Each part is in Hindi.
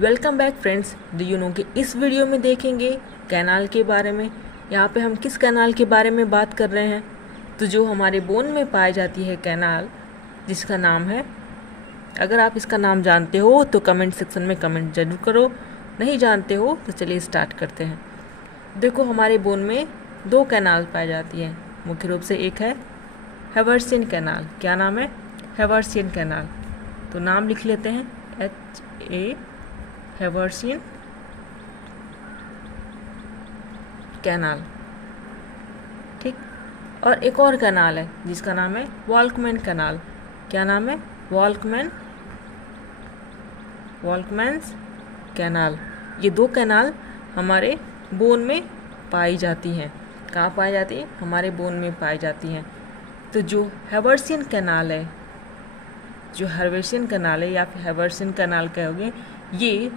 Welcome back friends. Do you know कि इस वीडियो में देखेंगे कैनाल के बारे में। यहाँ पे हम किस कैनाल के बारे में बात कर रहे हैं, तो जो हमारे बोन में पाई जाती है कैनाल, जिसका नाम है, अगर आप इसका नाम जानते हो तो कमेंट सेक्शन में कमेंट जरूर करो, नहीं जानते हो तो चलिए स्टार्ट करते हैं। देखो, हमारे बोन में दो कैनाल पाई जाती हैं मुख्य रूप से। एक है हैवर्सियन कैनाल। क्या नाम है? Haversian canal. तो नाम लिख लेते हैं, HA हैवर्सियन कैनाल। ठीक। और एक और कैनाल है जिसका नाम है वॉल्कमैन कैनाल। क्या नाम है? वॉल्कमैन्स कैनाल। ये दो कैनाल हमारे बोन में पाई जाती हैं। कहाँ पाई जाती है? हमारे बोन में पाई जाती हैं। तो जो हैवर्सियन कैनाल है, या फिर हैवर्सियन कैनाल कहोगे, ये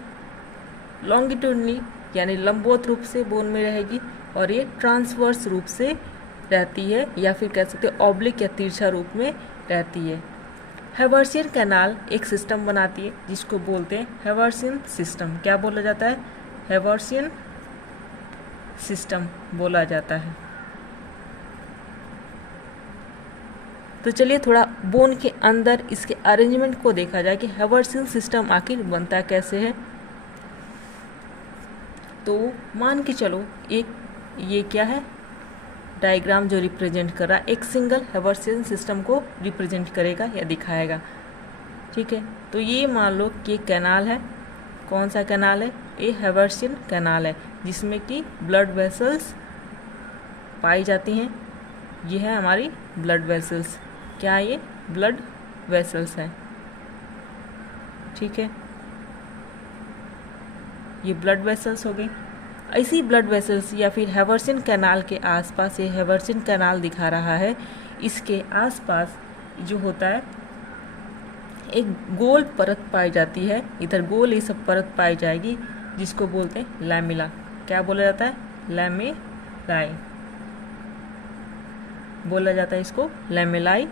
लॉन्गिट्यूडनली यानी लंबवत रूप से बोन में रहेगी, और ये ट्रांसवर्स रूप से रहती है, या फिर कह सकते हैं ऑब्लिक या तिरछा रूप में रहती है। हैवर्सियन कैनाल एक सिस्टम बनाती है जिसको बोलते हैं हैवर्सियन सिस्टम। क्या बोला जाता है? हैवर्सियन सिस्टम बोला जाता है। तो चलिए थोड़ा बोन के अंदर इसके अरेंजमेंट को देखा जाए कि हैवर्सियन सिस्टम आखिर बनता कैसे है। तो मान के चलो, एक ये क्या है, डायग्राम जो रिप्रेजेंट कर रहा है एक सिंगल हैवर्सियन सिस्टम को रिप्रेजेंट करेगा या दिखाएगा। ठीक है, तो ये मान लो कि कैनाल है। कौन सा कैनाल है? ये हैवर्सियन कैनाल है, जिसमें कि ब्लड वेसल्स पाई जाती हैं। ये है हमारी ब्लड वेसल्स। क्या ये ब्लड वेसल्स हैं? ठीक है, ये ब्लड वेसल्स हो गई। ऐसी ब्लड वेसल्स या फिर हैवर्सियन कैनाल के आसपास, ये हैवर्सियन कैनाल दिखा रहा है, इसके आसपास जो होता है एक गोल परत पाई जाती है। इधर गोल ये सब परत पाई जाएगी, जिसको बोलते हैं लैमिला। क्या बोला जाता है? लैमेलाई बोला जाता है इसको, लैमेलाई,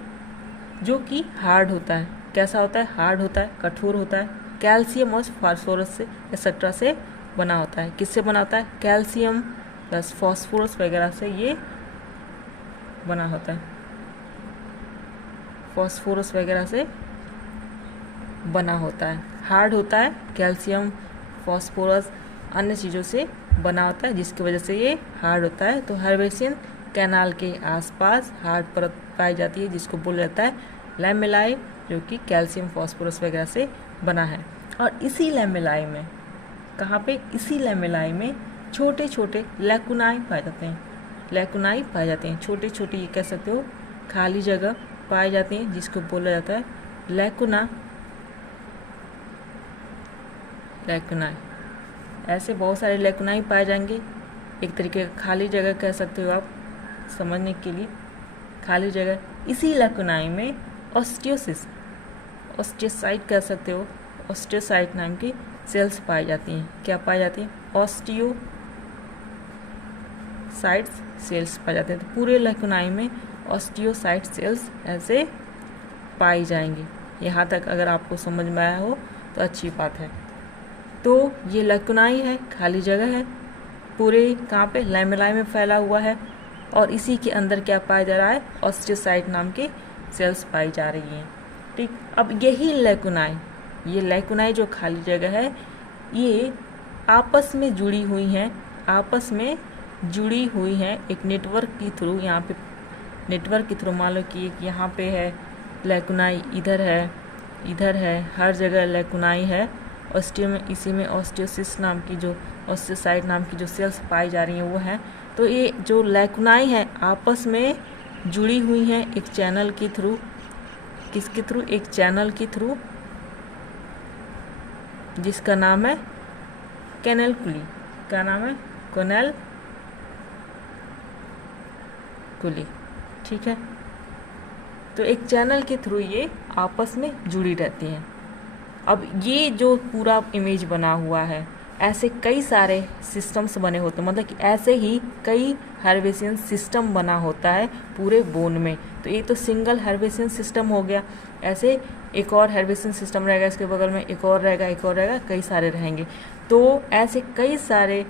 जो कि हार्ड होता है। कैसा होता है? हार्ड होता है, कठोर होता है। कैल्शियम और फास्फोरस से एक्सेट्रा से बना होता है। किससे बना होता है? कैल्शियम प्लस फास्फोरस वगैरह से ये बना होता है। फास्फोरस वगैरह से बना होता है, हार्ड होता है, कैल्शियम फास्फोरस अन्य चीज़ों से बना होता है, जिसकी वजह से ये हार्ड होता है। तो हैवर्सियन कैनाल के आसपास हार्ड परत पाई जाती है, जिसको बोला जाता है लैमेलाई, जो कि कैल्शियम फास्फोरस वगैरह से बना है। और इसी लैमेलाई में, कहाँ पे? इसी लैमेलाई में छोटे छोटे लैकुनाई पाए जाते हैं। लैकुनाई पाए जाते हैं, छोटे छोटे, ये कह सकते हो खाली जगह पाए जाती हैं, जिसको बोला जाता है लैकुना। लैकुनाई, ऐसे बहुत सारे लैकुनाई पाए जाएंगे। एक तरीके का खाली जगह कह सकते हो आप, समझने के लिए खाली जगह। इसी लैकुनाई में ऑस्टियोसाइट कह सकते हो, ऑस्टियोसाइट नाम की सेल्स पाई जाती हैं। क्या पाई जाती हैं? ऑस्टियोसाइट्स सेल्स पाई जाते हैं। तो पूरे लैकुनाई में ऑस्टियोसाइट सेल्स ऐसे पाई जाएंगी। यहाँ तक अगर आपको समझ में आया हो तो अच्छी बात है। तो ये लैकुनाई है, खाली जगह है, पूरे कहाँ पे? लैमेलाई में फैला हुआ है, और इसी के अंदर क्या पाया जा रहा है? ऑस्टियोसाइट नाम के सेल्स पाई जा रही हैं। ठीक। अब यही लैकुनाई, ये लैकुनाई जो खाली जगह है, ये आपस में जुड़ी हुई हैं, एक नेटवर्क के थ्रू। यहाँ पे नेटवर्क के थ्रू मान लो कि एक यहाँ पे है लैकुनाई, इधर है, हर जगह लैकुनाई है। ऑस्टियो में, इसी में ऑस्टियोसिस नाम की, जो ऑस्टियोसाइट नाम की जो सेल्स पाई जा रही हैं वो हैं। तो ये जो लैकुनाई है आपस में जुड़ी हुई हैं एक चैनल के थ्रू। किसके थ्रू? एक चैनल के थ्रू, जिसका नाम है कैनेलकुली। क्या नाम है? कैनेलकुली। ठीक है, तो एक चैनल के थ्रू ये आपस में जुड़ी रहती हैं। अब ये जो पूरा इमेज बना हुआ है, ऐसे कई सारे सिस्टम्स बने होते हैं, मतलब कि ऐसे ही कई हैवर्सियन सिस्टम बना होता है पूरे बोन में। तो ये तो सिंगल हैवर्सियन सिस्टम हो गया। ऐसे एक और हेर्वेसियन सिस्टम रहेगा, इसके बगल में एक और रहेगा, एक और रहेगा, कई सारे रहेंगे। तो ऐसे कई सारे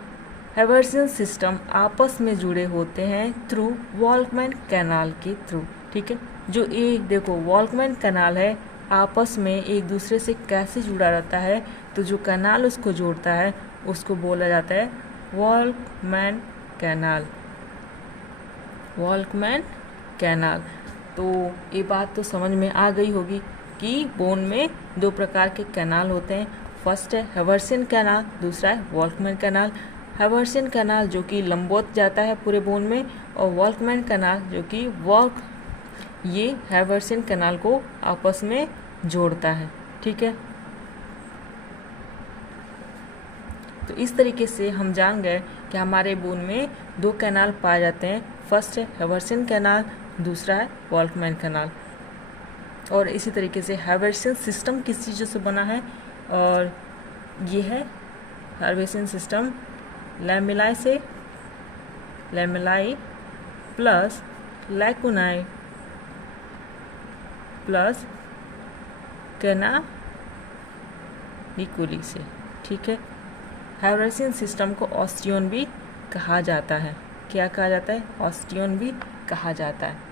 हेर्वेसियन सिस्टम आपस में जुड़े होते हैं थ्रू वॉल्कमैन कैनाल के थ्रू। ठीक है, जो एक देखो वॉल्कमैन कैनाल है आपस में एक दूसरे से कैसे जुड़ा रहता है, तो जो कैनाल उसको जोड़ता है उसको बोला जाता है वॉल्कमैन कैनाल। वॉल्कमैन कैनाल। तो ये बात तो समझ में आ गई होगी कि बोन में दो प्रकार के कैनाल होते हैं। फर्स्ट है हेर्वेसियन कैनाल, दूसरा है वॉल्कमैन कैनाल। हेर्वेसियन कैनाल जो कि लंबवत जाता है पूरे बोन में, और वॉल्कमैन कैनाल जो कि ये हेर्वेसियन कैनाल को आपस में जोड़ता है। ठीक है, तो इस तरीके से हम जान गए कि हमारे बोन में दो कैनाल पाए जाते हैं। फर्स्ट है हेर्वेसियन कैनाल, दूसरा है वॉल्कमैन कैनाल। और इसी तरीके से हेर्वेसियन सिस्टम किस चीज़ों से बना है, और ये है हेर्वेसियन सिस्टम लैमेलाई से, लैमेलाई प्लस लैकुनाई प्लस कैनालिकुली से। ठीक है, हेर्वेसियन सिस्टम को ऑस्टियन भी कहा जाता है। क्या कहा जाता है? ऑस्टियन भी कहा जाता है।